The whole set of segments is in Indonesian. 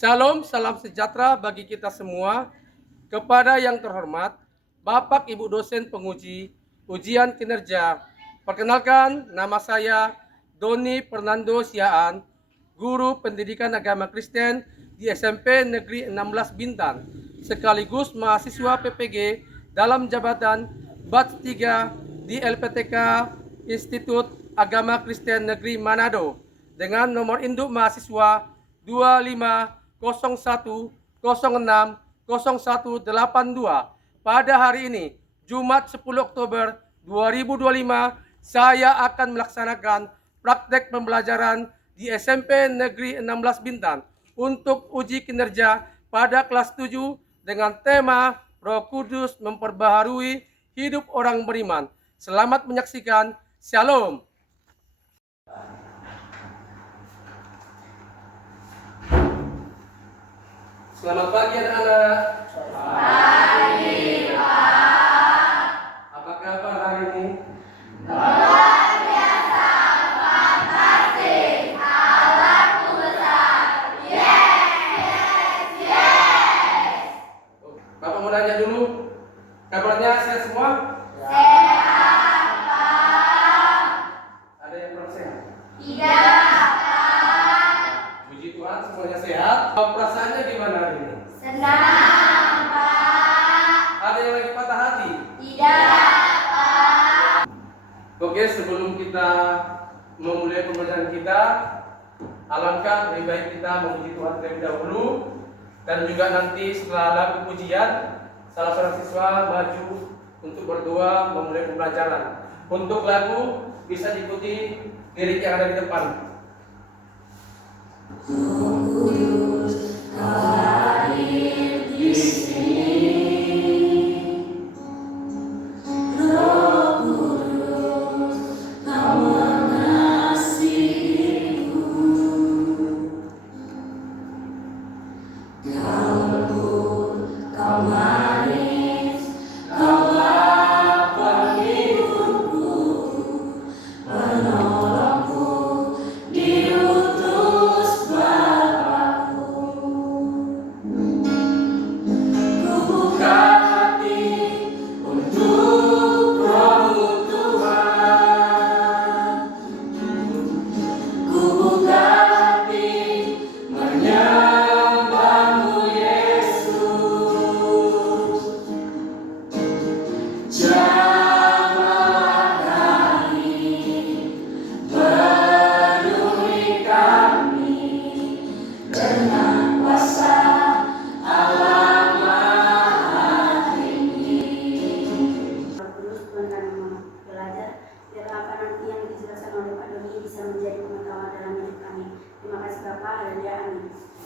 Shalom, salam sejahtera bagi kita semua. Kepada yang terhormat, Bapak Ibu dosen penguji ujian kinerja. Perkenalkan, nama saya Doni Fernando Siaan, guru pendidikan agama Kristen di SMP Negeri 16 Bintan, sekaligus mahasiswa PPG dalam jabatan Batch 3 di LPTK Institut Agama Kristen Negeri Manado dengan nomor induk mahasiswa 2501060182. Pada hari ini, Jumat 10 Oktober 2025, saya akan melaksanakan praktek pembelajaran di SMP Negeri 16 Bintan untuk uji kinerja pada kelas 7 dengan tema Roh Kudus memperbaharui hidup orang beriman. Selamat menyaksikan. Shalom. Selamat pagi anak-anak. Pagi, Pak. Apa kabar hari ini? Luar biasa, fantastis, Allahku besar. Yes. Bapak mau nanya dulu, kabarnya sehat semua? Sehat, Pak. Ada yang kurang sehat? Tidak, Pak. Puji Tuhan semuanya sehat. Perasaannya gimana hari ini? Senang, Pak. Ada yang lagi patah hati? Tidak, Pak. Oke, sebelum kita memulai pembelajaran kita, alangkah lebih baik kita memuji Tuhan terlebih dahulu. Dan juga nanti setelah lagu pujian, salah seorang siswa maju untuk berdoa memulai pembelajaran. Untuk lagu bisa diikuti lirik yang ada di depan.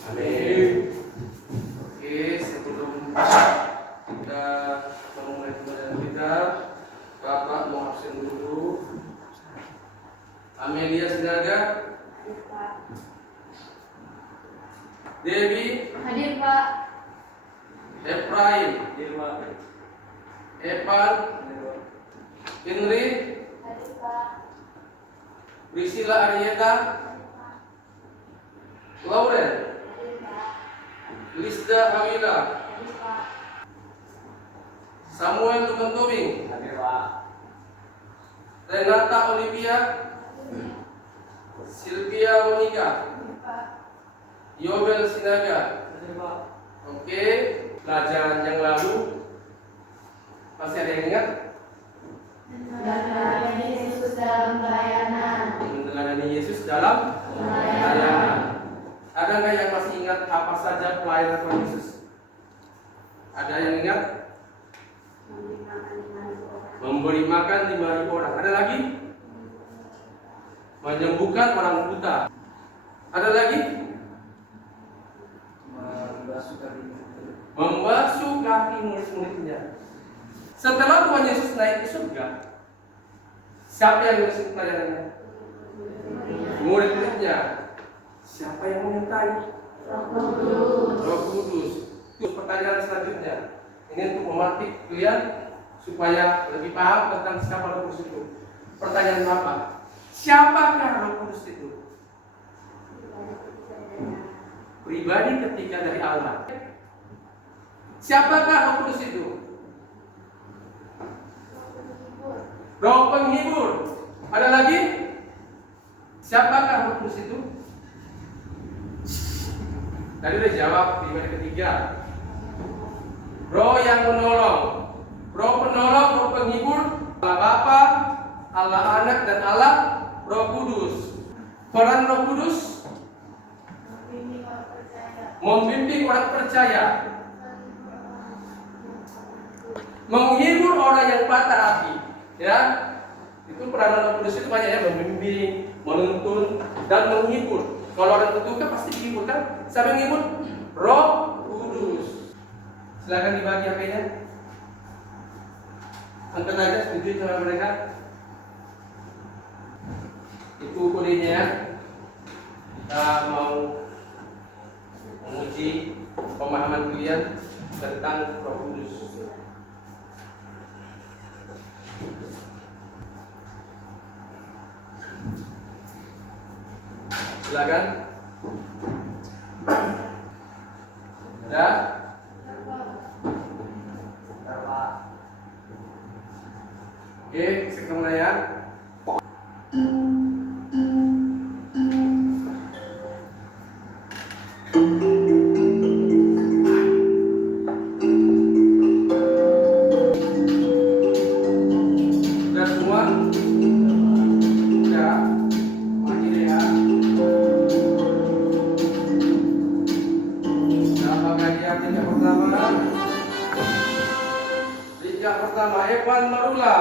Amin. Oke, sebelum kita memulai pembelajaran kita, Bapak mau absen dulu. Amelia Sinaga, Dewi, Hadir, Pak. Efraim, Evan, Inri, Hadir, Pak. Priscilla Arieta, Lauren, Hadir, Pak. Lisda Hamila, Hadir, Pak. Samuel Tumentubing, Hadir, Pak. Renata Olivia, Sylvia Monica, Hadir, Pak. Yobel Sinaga. Hadir, Pak. Oke, pelajaran yang lalu masih ada yang ingat? Meneladani Yesus dalam pelayanan. Meneladani Yesus dalam pelayanan. Ada nggak yang masih ingat apa saja pelayanan Tuhan Yesus? Ada yang ingat? Memberi makan 5.000 orang. Ada lagi? Menyembuhkan orang buta. Ada lagi? Membasuh kaki murid-muridnya. Setelah Tuhan Yesus naik ke surga, siapa yang mengisi pelayanannya? Murid-muridnya. Siapa yang menyertai? Roh Kudus. Itu pertanyaan selanjutnya. Ini untuk mematik kalian supaya lebih paham tentang siapa Roh Kudus itu. Pertanyaan Bapak, siapakah Roh Kudus itu? pribadi ketiga dari Allah. Siapakah Roh Kudus itu? Roh penghibur. Ada lagi? Siapakah Roh Kudus itu? Tadi udah jawab, pribadi ketiga. Roh yang menolong. Roh penolong, Roh penghibur, Allah Bapa, Allah Anak, dan Allah Roh Kudus. Peran Roh Kudus membimbing orang percaya, menghibur orang yang patah hati. Ya, itu peran Roh Kudus itu banyak ya, membimbing, menuntun, dan menghibur. Kalau orang terduga pasti dihibur kan? Siapa yang menghibur? Roh Kudus. Silakan dibagi HP-nya. Angkat aja, setuju sama mereka. Itu kodenya ya. Kita mau menguji pemahaman kalian tentang Roh Kudus. Silakan. Ada? Oke, sekarang ya. Sudah semua? Sudah. Maju deh ya. Apa kajian tingkat pertama? Tingkat pertama Evan Marula.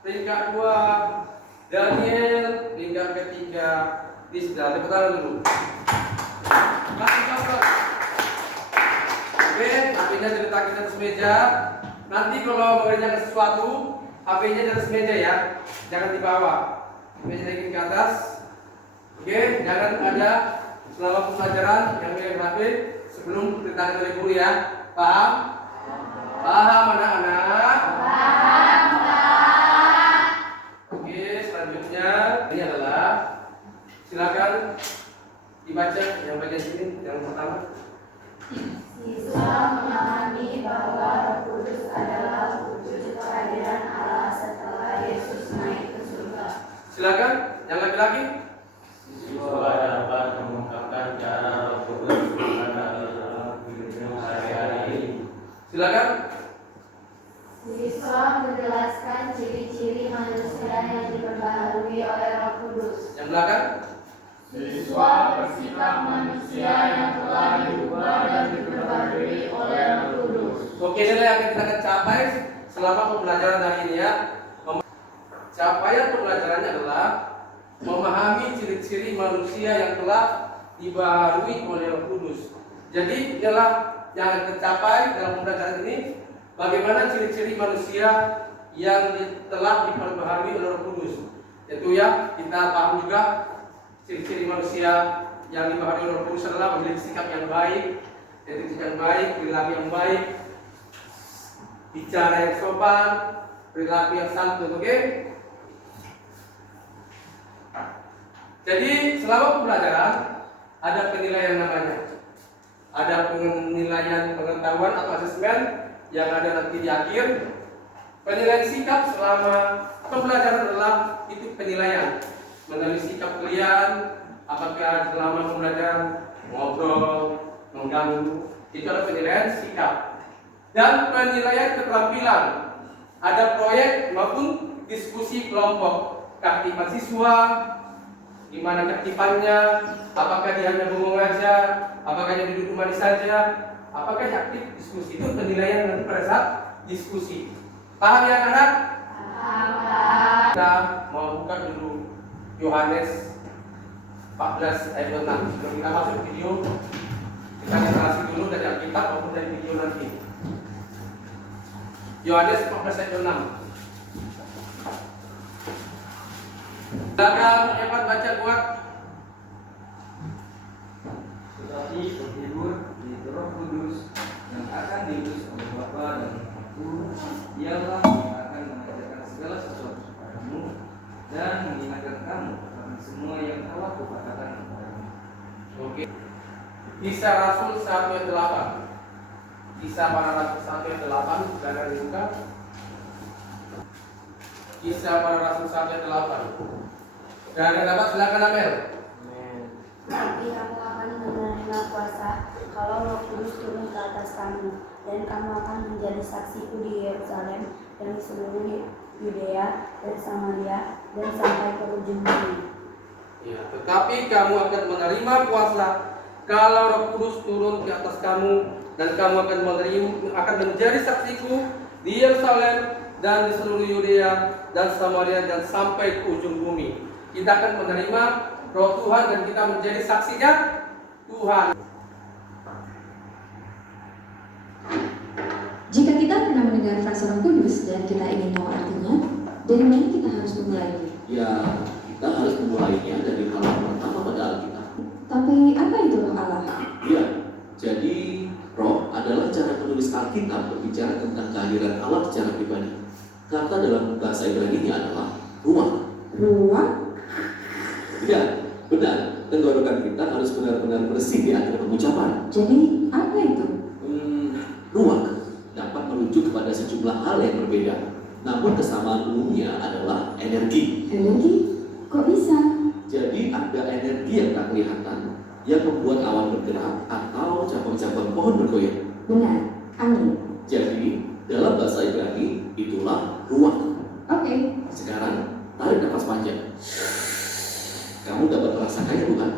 Tingkat 2 Daniel. Tingkat ketiga Tisda. Tepuk tangan dulu. Oke, HP-nya diletakkan di atas meja. Nanti kalau mengerjakan sesuatu, HP-nya di atas meja ya, jangan dibawa. Meja naikin ke atas. Oke, jangan ada selama pembelajaran yang megang HP sebelum ditangan oleh guru ya. Paham? Paham anak-anak? Paham, Pak. Oke, selanjutnya ini adalah, silakan dibaca yang bagian sini, yang pertama. Siswa memahami bahwa Roh Kudus adalah wujud kehadiran Allah setelah Yesus naik ke surga. Silakan, yang laki-laki. Siswa dapat mengungkapkan cara Roh Kudus pada dalam hidupnya sehari-hari. Silakan. Siswa menjelaskan ciri-ciri manusia yang diperbaharui oleh Roh Kudus. Yang belakang. Siswa bersikap manusia yang telah diubah dan diperbarui oleh Roh Kudus. Oke, nilai yang kita akan capai selama pembelajaran hari ini ya. Capaian pembelajarannya adalah memahami ciri-ciri manusia yang telah dibaharui oleh Roh Kudus. Jadi inilah yang akan tercapai dalam pembelajaran ini, bagaimana ciri-ciri manusia yang telah diperbaharui oleh Roh Kudus. Itu ya, kita paham juga ciri-ciri manusia yang dibaharui oleh Roh Kudus adalah memiliki sikap yang baik, etika yang baik, perilaku yang baik, bicara yang sopan, perilaku yang santun. Oke? Jadi selama pembelajaran ada penilaian namanya. Ada penilaian pengetahuan atau asesmen yang ada nanti di akhir. Penilaian sikap selama pembelajaran adalah itu penilaian. Menilai sikap kalian, apakah selama pembelajaran ngobrol, mengganggu, itu adalah penilaian sikap. Dan penilaian keterampilan, ada proyek maupun diskusi kelompok, keaktifan siswa, gimana keaktifannya, apakah dia hanya bengong aja, apakah dia duduk manis saja, apakah dia aktif diskusi. Itu penilaian nanti pada saat diskusi. Paham ya anak-anak? Paham. Kita mau buka dulu Yohanes 14 ayat 26. Sebelum kita masuk video, kita generasi dulu dari Alkitab maupun dari video nanti. Yohanes 14 ayat 26. Silakan Evan baca buat. Tetapi penghibur di Roh Kudus yang akan diutus oleh Bapa dan Aku, dialah yang akan mengajarkan segala sesuatu kepadamu dan mengingatkan kamu akan semua yang telah kukatakan kepadamu. Oke. Di Kisah Rasul 1 ayat 8. Kisah para Rasul 1 ayat 8, silakan dibuka. Kisah para Rasul 1 ayat 8. Dan yang dapat silakan Amel. Nanti kamu akan menerima kuasa kalau Roh Kudus turun ke atas kamu, dan kamu akan menjadi saksiku di Yerusalem dan di seluruh Yudea dan Samaria dan sampai ke ujung bumi. Ya, tetapi kamu akan menerima kuasa kalau Roh Kudus turun ke atas kamu, dan kamu akan menjadi saksiku di Yerusalem dan di seluruh Yudea dan Samaria dan sampai ke ujung bumi. Kita akan menerima Roh Tuhan dan kita menjadi saksinya Tuhan. Jika kita pernah mendengar frase Roh Kudus dan kita ingin tahu artinya, dari mana kita harus memulainya? Ya, kita harus memulainya dari halaman pertama pada Alkitab. Tapi apa itu Roh Allah? Ya, jadi roh adalah cara penulis Alkitab berbicara tentang kehadiran Allah secara pribadi. Kata dalam bahasa Ibrani-nya adalah ruah. Ruah? Ya, benar. Tenggorokan kita harus benar-benar bersih di akhir pengucapan. Jadi apa itu? Ruah dapat merujuk kepada sejumlah hal yang berbeda. Namun kesamaan umumnya adalah energi. Energi? Kok bisa? Jadi ada energi yang tak kelihatan yang membuat awan bergerak atau cabang-cabang pohon bergoyang. Benar, angin. Jadi dalam bahasa Ibrani itulah ruah. Oke. Sekarang tarik nafas panjang. Kamu dapat merasakannya bukan?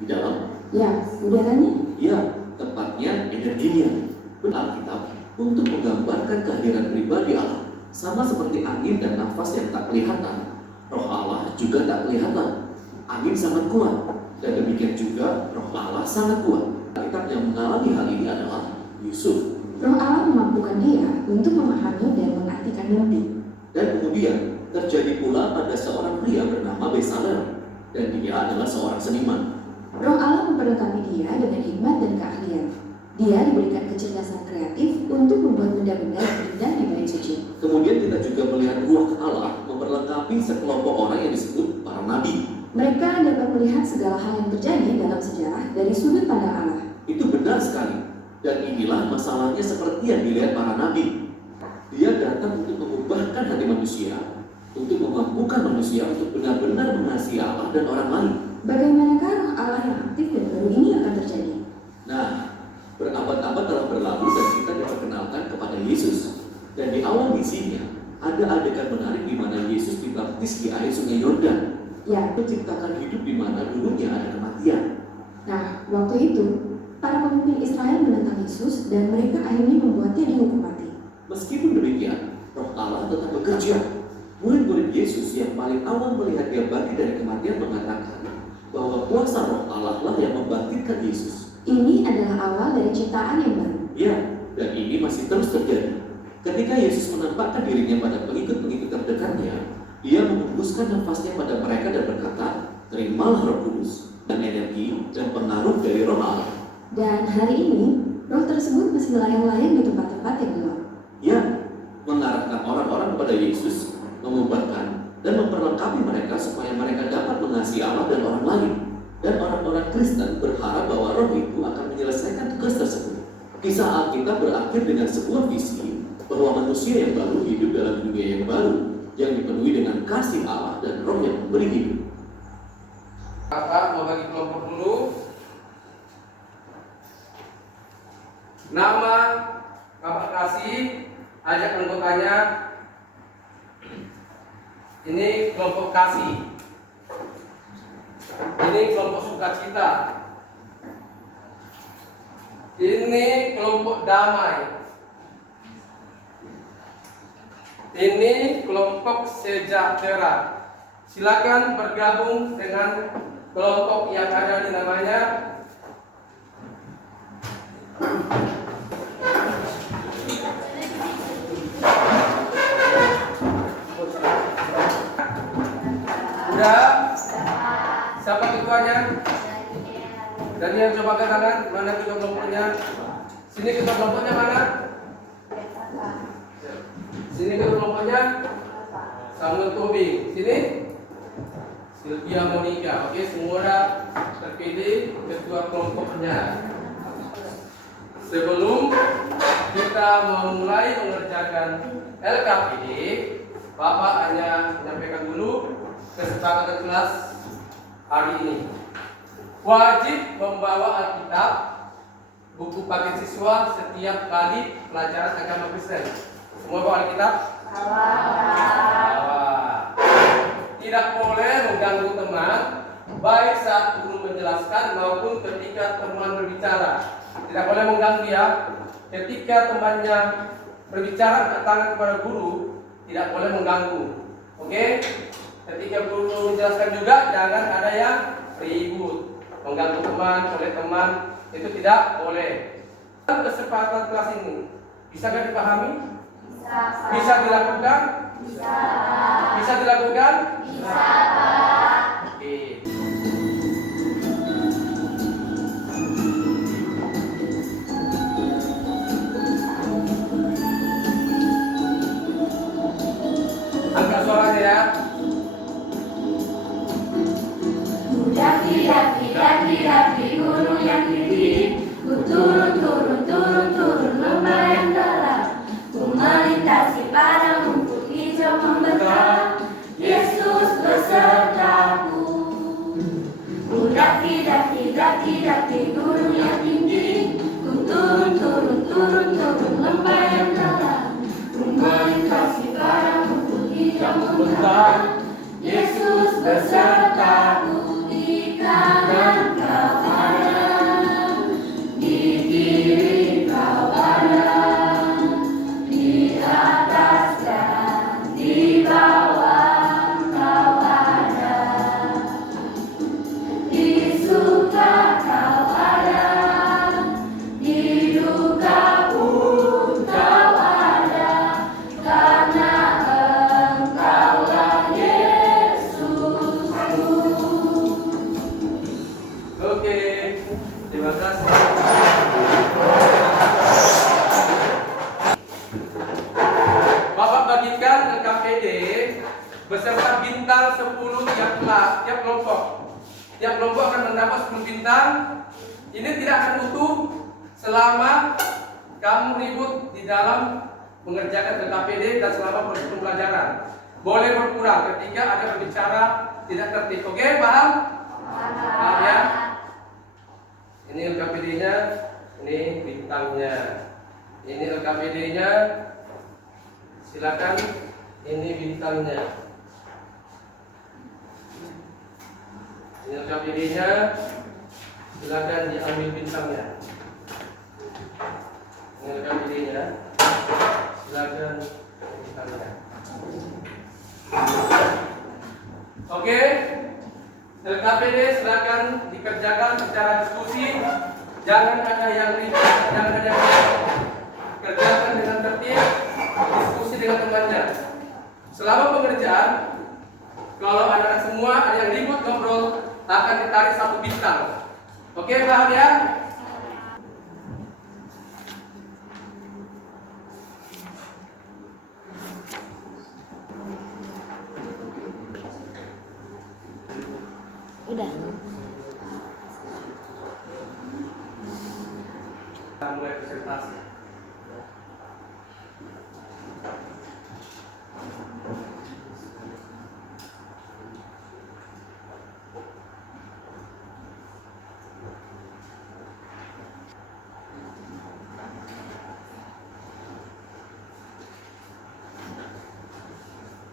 Di dalam? Ya, udaranya? Ya, tepatnya energinya. Alkitab untuk menggambarkan kehadiran pribadi Allah, sama seperti angin dan nafas yang tak kelihatan. Roh Allah juga tak kelihatan. Angin sangat kuat, dan demikian juga Roh Allah sangat kuat. Alkitab yang mengalami hal ini adalah Yusuf. Roh Allah memampukan dia untuk memahami dan mengartikan mimpi. Dan kemudian terjadi pula pada seorang pria bernama Bezalel, dan dia adalah seorang seniman. Roh Allah memperlengkapi dia dengan hikmat dan keahlian. Dia diberikan kecerdasan kreatif untuk membuat benda-benda yang indah di bait suci. Kemudian kita juga melihat ruah Allah memperlengkapi sekelompok orang yang disebut para nabi. Mereka dapat melihat segala hal yang terjadi dalam sejarah dari sudut pandang Allah. Itu benar sekali. Dan inilah masalahnya seperti yang dilihat para nabi. Dia datang untuk mengubahkan hati manusia, untuk memampukan manusia untuk benar-benar mengasihi Allah dan orang lain. Bagaimanakah roh Allah yang aktif dan baru ini akan terjadi? Nah, berabad-abad telah berlalu dan kita diperkenalkan kepada Yesus. Dan di awal misinya, ada adegan menarik di mana Yesus dibaptis di air sungai Yordan. Ya. Menciptakan hidup di mana dulunya ada kematian. Nah, waktu itu, para pemimpin Israel menentang Yesus dan mereka akhirnya membuatnya dihukum mati. Meskipun demikian, Roh Allah tetap bekerja. Murid-murid Yesus yang paling awal melihat dia bangkit dari kematian mengatakan bahwa kuasa Roh Allah lah yang membangkitkan Yesus. Ini adalah awal dari ciptaan yang baru. Ya, dan ini masih terus terjadi. Ketika Yesus menampakkan dirinya pada pengikut-pengikut terdekatnya, dia menghembuskan nafasnya pada mereka dan berkata, terimalah Roh Kudus, dan energi dan pengaruh dari Roh Allah. Dan hari ini, roh tersebut masih melayang-layang di tempat-tempat yang gelap. Ya, mengarahkan orang-orang kepada Yesus, mengubahkan dan memperlengkapi mereka supaya mereka dapat mengasihi Allah dan orang lain. Dan orang-orang Kristen berharap bahwa roh itu akan menyelesaikan tugas tersebut. Kisah Alkitab berakhir dengan sebuah visi bahwa manusia yang baru hidup dalam dunia yang baru, yang dipenuhi dengan kasih Allah dan roh yang memberi hidup. Kakak mau bagi kelompok dulu. Nama Kakak kasih, ajak anggotanya. Ini kelompok kasih. Ini kelompok sukacita. Ini kelompok damai. Ini kelompok sejahtera. Silakan bergabung dengan kelompok yang ada di namanya. Udah? Siapa ketuanya? Daniel, coba angkat tangan. Mana ketua kelompoknya? Sini ketua kelompoknya mana? Sini ketua kelompoknya? Samuel Tobing. Sini? Sylvia Monica. Oke, semua terpilih ketua kelompoknya. Sebelum kita memulai mengerjakan LKPD, Bapak hanya menyampaikan dulu kesepakatan kelas hari ini. Wajib membawa Alkitab, buku paket siswa setiap kali pelajaran agama Kristen. Semua bawa Alkitab? Bawa. Tidak boleh mengganggu teman, baik saat guru menjelaskan maupun ketika teman berbicara. Tidak boleh mengganggu ya. Ketika temannya berbicara bertangan kepada guru, tidak boleh mengganggu. Oke? Ketika guru menjelaskan juga jangan ada yang ribut, mengganggu teman, oleh teman, itu tidak boleh. Kesepakatan kelas ini bisa nggak dipahami? Bisa dilakukan? Bisa dilakukan? Oke. Angkat suaranya ya. Daki gunung yang tinggi, ku turun lembah yang dalam, ku melintasi padang rumput hijau membentang, Yesus besertaku. Ku daki gunung yang tinggi, ku turun lembah yang dalam, ku melintasi padang rumput hijau membentang, Yesus besertaku. Di kanan kau ada, di kiri kau ada, di atas dan di bawah kau ada, di suka kau ada, di duka pun kau ada, karena Engkaulah Yesusku. Oke, terima kasih. Bapak bagikan LKPD beserta bintang 10 tiap kelas, tiap kelompok. Tiap kelompok akan mendapat 10 bintang. Ini tidak akan utuh selama kamu ribut di dalam mengerjakan LKPD dan selama proses pembelajaran. Boleh berkurang ketika ada berbicara tidak tertib. Oke, paham? Paham ya? Ini LKPD-nya, ini bintangnya. Ini LKPD-nya. Silakan, ini bintangnya. Ini LKPD-nya. Silakan diambil bintangnya. Ini LKPD-nya. Silakan bintangnya. Oke. LKPD silakan dikerjakan secara diskusi, jangan ada yang ribut, jangan ada yang kerjakan dengan tertib, diskusi dengan temannya. Selama pengerjaan, kalau anak-anak semua ada yang ribut ngobrol, akan ditarik 1 bintang. Oke, paham ya? Udah. Kita mulai presentasi.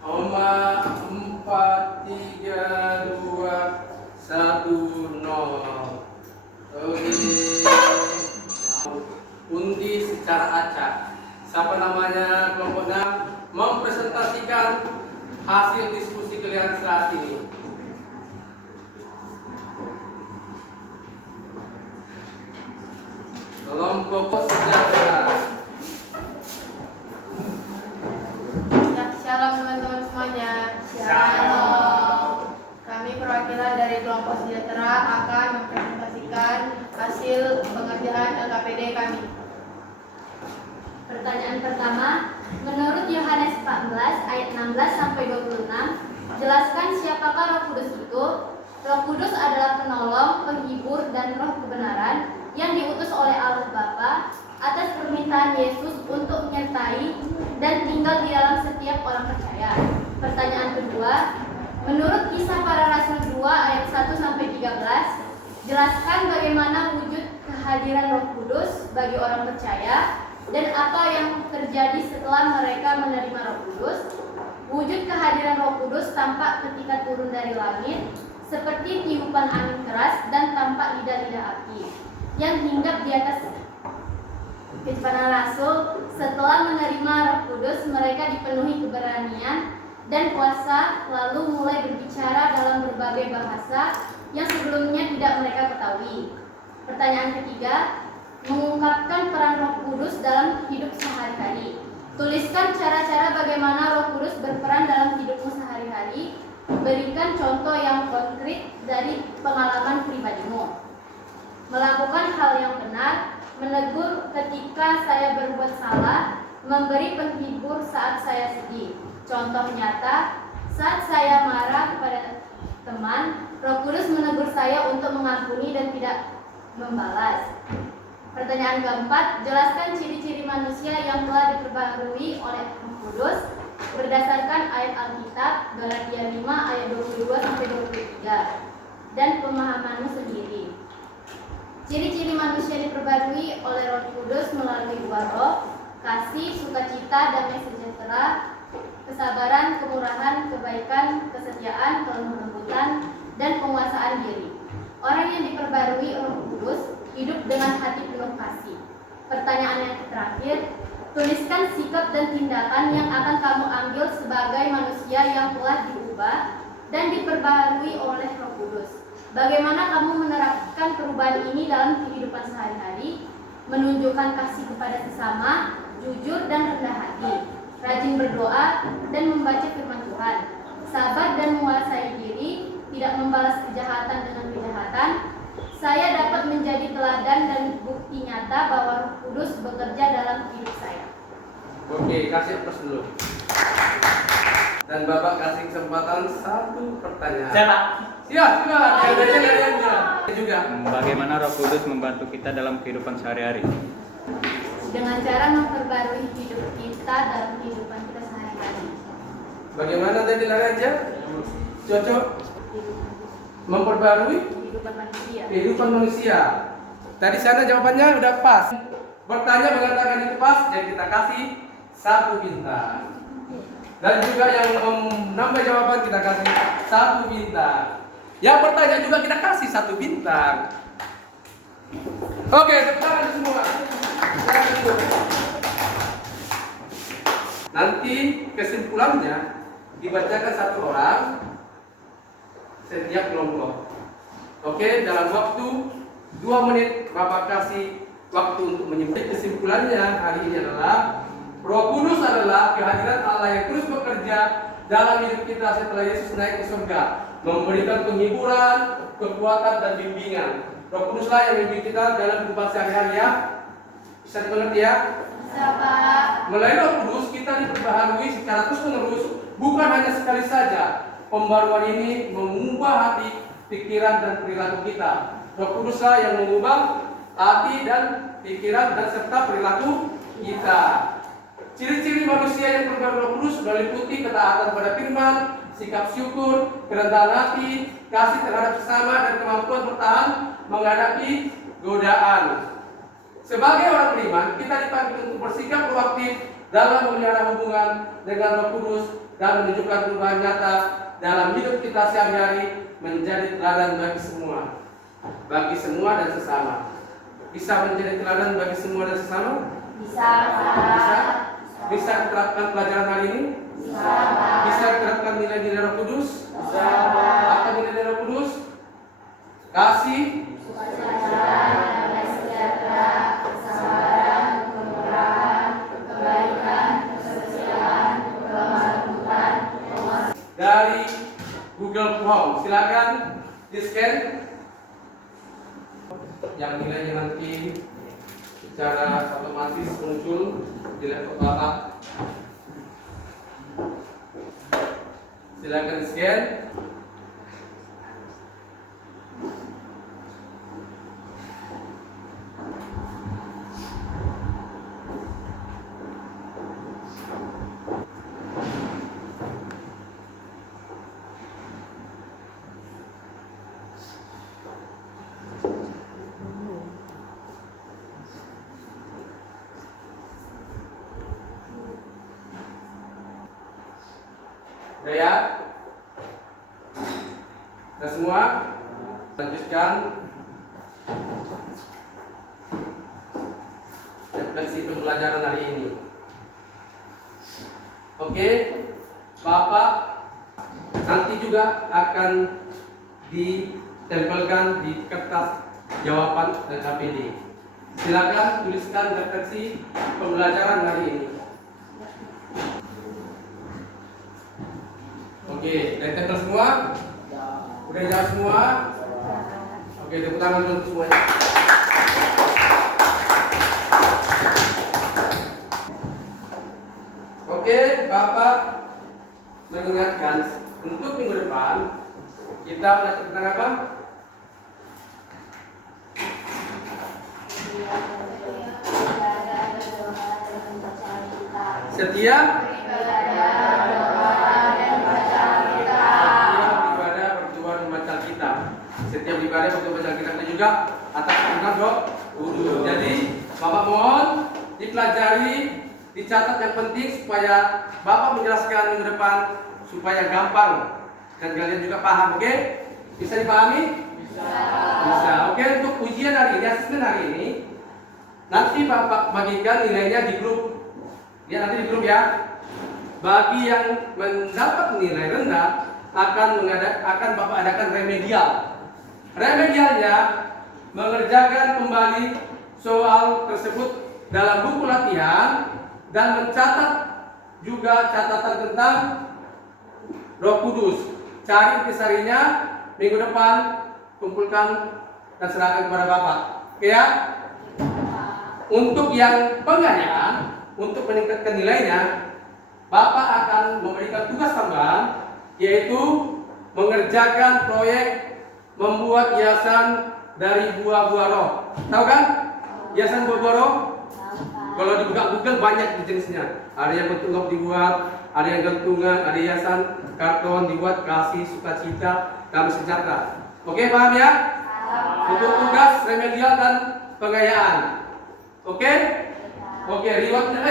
Oma 4, 3, 2, 1, 0. Oke. Undi secara acak. Siapa namanya kelompoknya mempresentasikan hasil diskusi kalian saat ini. Kelompok sejahtera. Shalom teman-teman semuanya. Shalom. Kami perwakilan dari kelompok sejahtera akan mempresentasikan hasil pengerjaan LKPD kami. Pertanyaan pertama, menurut Yohanes 14 ayat 16 sampai 26, jelaskan siapakah Roh Kudus itu? Roh Kudus adalah penolong, penghibur, dan roh kebenaran yang diutus oleh Allah Bapa tinggal di dalam setiap orang percaya. Pertanyaan kedua, menurut Kisah Para Rasul 2 ayat 1 sampai 13, jelaskan bagaimana wujud kehadiran Roh Kudus bagi orang percaya dan apa yang terjadi setelah mereka menerima Roh Kudus. Wujud kehadiran Roh Kudus tampak ketika turun dari langit seperti tiupan angin keras dan tampak lidah-lidah api yang hinggap di atas para rasul. Setelah menerima Roh Kudus, mereka dipenuhi keberanian dan kuasa, lalu mulai berbicara dalam berbagai bahasa yang sebelumnya tidak mereka ketahui. Pertanyaan ketiga, mengungkapkan peran Roh Kudus dalam hidup sehari-hari. Tuliskan cara-cara bagaimana Roh Kudus berperan dalam hidupmu sehari-hari. Berikan contoh yang konkret dari pengalaman pribadimu. Melakukan hal yang benar, menegur ketika saya berbuat salah, memberi penghibur saat saya sedih. Contoh nyata, saat saya marah kepada teman, Roh Kudus menegur saya untuk mengampuni dan tidak membalas. Pertanyaan keempat, jelaskan ciri-ciri manusia yang telah diperbaharui oleh Roh Kudus berdasarkan ayat Alkitab Galatia 5 ayat 22 sampai 23 dan pemahamanmu sendiri. Ciri-ciri manusia diperbarui oleh Roh Kudus melalui dua roh, kasih, sukacita, damai sejahtera, kesabaran, kemurahan, kebaikan, kesetiaan, kelemah lembutan, dan penguasaan diri. Orang yang diperbarui Roh Kudus hidup dengan hati penuh kasih. Pertanyaan yang terakhir, tuliskan sikap dan tindakan yang akan kamu ambil sebagai manusia yang telah diubah dan diperbarui oleh Roh Kudus. Bagaimana kamu menerapkan perubahan ini dalam kehidupan sehari-hari? Menunjukkan kasih kepada sesama, jujur dan rendah hati, rajin berdoa dan membaca firman Tuhan, sabar dan menguasai diri, tidak membalas kejahatan dengan kejahatan. Saya dapat menjadi teladan dan bukti nyata bahwa Roh Kudus bekerja dalam hidup saya. Oke, kasih aplaus dulu. Dan Bapak kasih kesempatan satu pertanyaan. Saya Pak. Siap, juga. Bagaimana Roh Kudus membantu kita dalam kehidupan sehari-hari? Dengan cara memperbarui hidup kita dalam kehidupan kita sehari-hari. Bagaimana tadi lari aja? Cocok? Memperbarui Kehidupan manusia. kehidupan manusia. Tadi sana jawabannya udah pas. Bertanya mengatakan itu pas, jadi kita kasih 1 bintang. Dan juga yang menambah jawaban kita kasih 1 bintang. Yang bertanya juga kita kasih 1 bintang. Oke, tepuk tangan semua. Nanti kesimpulannya dibacakan 1 orang setiap kelompok. Oke, dalam waktu 2 menit Bapak kasih waktu untuk menyimpulkan. Kesimpulannya hari ini adalah Roh Kudus adalah kehadiran Allah yang terus bekerja dalam hidup kita setelah Yesus naik ke surga, memberikan penghiburan, kekuatan dan bimbingan. Roh Kuduslah yang membimbing kita dalam kehidupan sehari-hari ya. Bisa dimengerti ya? Bisa, Pak. Melalui Roh Kudus kita diperbaharui secara terus-menerus, bukan hanya sekali saja. Pembaruan ini mengubah hati, pikiran dan perilaku kita. Roh Kuduslah yang mengubah hati dan pikiran dan serta perilaku kita. Ciri-ciri manusia yang terbaru Roh Kudus meliputi ketaatan pada firman, sikap syukur, kerendahan hati, kasih terhadap sesama dan kemampuan bertahan menghadapi godaan. Sebagai orang beriman, kita dipanggil untuk bersikap proaktif dalam memelihara hubungan dengan Roh Kudus dan menunjukkan perubahan nyata dalam hidup kita sehari-hari, menjadi teladan bagi semua dan sesama. Bisa menjadi teladan bagi semua dan sesama? Bisa, Pak. Bisa? Bisa diterapkan pelajaran hari ini? Bisa, Pak. Bisa diterapkan nilai-nilai Roh Kudus? Bisa, Pak. Apa nilai Roh Kudus? Kasih, Sukacita, damai sejahtera, kesabaran, kemurahan, kebaikan, kesetiaan, kelemah lembutan, penguasa. dari Google Form. Silakan di-scan yang nilainya nanti secara otomatis muncul di laptop Bapak. Silakan di-scan. Udah ya? Kita semua lanjutkan refleksi pembelajaran hari ini. Oke, Bapak nanti juga akan ditempelkan di kertas jawaban LKPD. Silakan tuliskan refleksi pembelajaran hari ini. Oke, udah tempel semua? Udah jawab semua? Oke, tepuk tangan dulu semuanya. Oke, Bapak mengingatkan untuk minggu depan kita belajar tentang apa? Setiap ibadah bertujuan membaca Alkitab. Setiap ibadah bertujuan membaca Alkitab itu juga atas perintah wudu. Jadi, Bapak mohon dipelajari, dicatat yang penting supaya Bapak menjelaskan minggu depan supaya gampang dan kalian juga paham. Oke? Bisa dipahami? Bisa. Oke, untuk ujian hari ini, asesmen hari ini, nanti Bapak bagikan nilainya di grup. Ya, nanti di grup ya. Bagi yang mendapat nilai rendah akan Bapak adakan remedial. Remedialnya mengerjakan kembali soal tersebut dalam buku latihan dan mencatat juga catatan tentang Roh Kudus. Cari intisarinya minggu depan, kumpulkan dan serahkan kepada Bapak. Oke ya? Untuk yang pengayaan, untuk meningkatkan nilainya, Bapak akan memberikan tugas tambahan, yaitu mengerjakan proyek membuat hiasan dari buah-buah roh. Tahu kan? Hiasan buah-buah roh? Kalau dibuka Google banyak jenisnya. Ada yang bentuk log dibuat, ada yang gantungan, ada hiasan karton dibuat, kasih, sukacita, damai sejahtera. Oke, paham ya? Untuk tugas remedial dan pengayaan. Oke? Oke, rewardnya.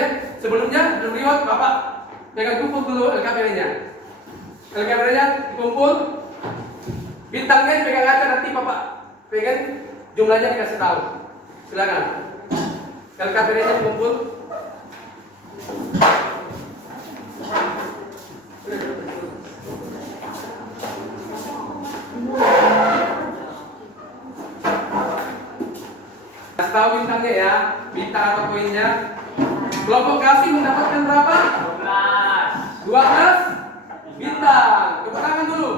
Sebelum reward, Bapak pegang kumpul dulu LKPD-nya. LKPD-nya dikumpul, bintangnya dipegang aja, nanti Bapak pegang jumlahnya dikasih tahu. Silakan. LKPD-nya dikumpul. Kasih tahu bintangnya ya, bintang atau poinnya. Kelompok kasih mendapatkan berapa? 12 bintang. Tepuk tangan dulu.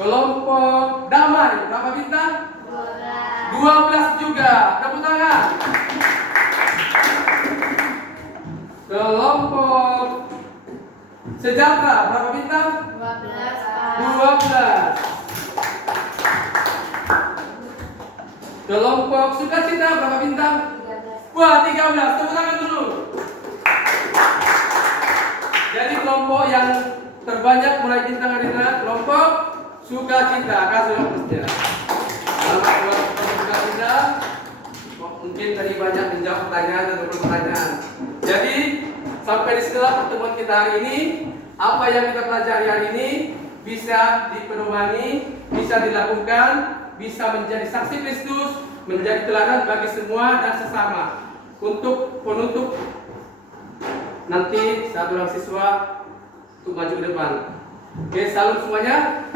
Kelompok damai berapa bintang? 12 juga. Tepuk tangan. Kelompok sejahtera berapa bintang? 12. Kelompok sukacita berapa bintang? 13. Wah, 13. Tepuk tangan dulu. Jadi kelompok yang terbanyak mulai bintang hari ini kelompok sukacita. Kasih waktunya. Selamat kelompok sukacita. Mungkin tadi banyak menjawab pertanyaan dan pertanyaan. Jadi sampai di sinilah pertemuan kita hari ini. Apa yang kita pelajari hari ini bisa dipedomani, bisa dilakukan, bisa menjadi saksi Kristus, menjadi teladan bagi semua dan sesama. Untuk penutup nanti satu orang siswa untuk maju ke depan. Oke, salam semuanya.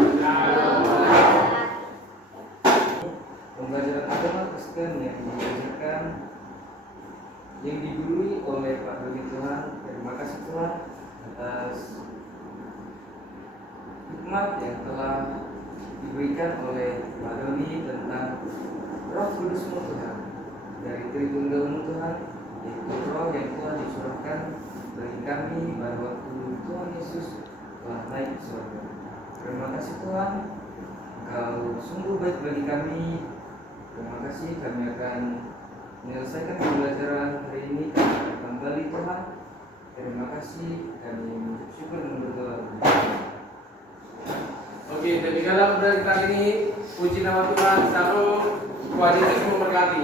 Pembelajaran agama Kristen yang diajarkan, yang digurui oleh Pak Doni Tuhan. Terima kasih Tuhan atas hikmat yang telah diberikan oleh Pak Doni tentang Roh Kudus-Mu Tuhan, dari Tritunggal-Mu Tuhan, yaitu Roh yang telah dicurahkan bagi kami pada waktu Tuhan Yesus telah naik ke surga. Terima kasih Tuhan, Engkau sungguh baik bagi kami. Terima kasih, kami akan menyelesaikan pembelajaran hari ini. Kami akan kembali Tuhan. Terima kasih, kami mengucap syukur dan berdoa. Oke, demikianlah pembelajaran kita ini. Puji nama Tuhan. Shalom. Tuhan Yesus memberkati.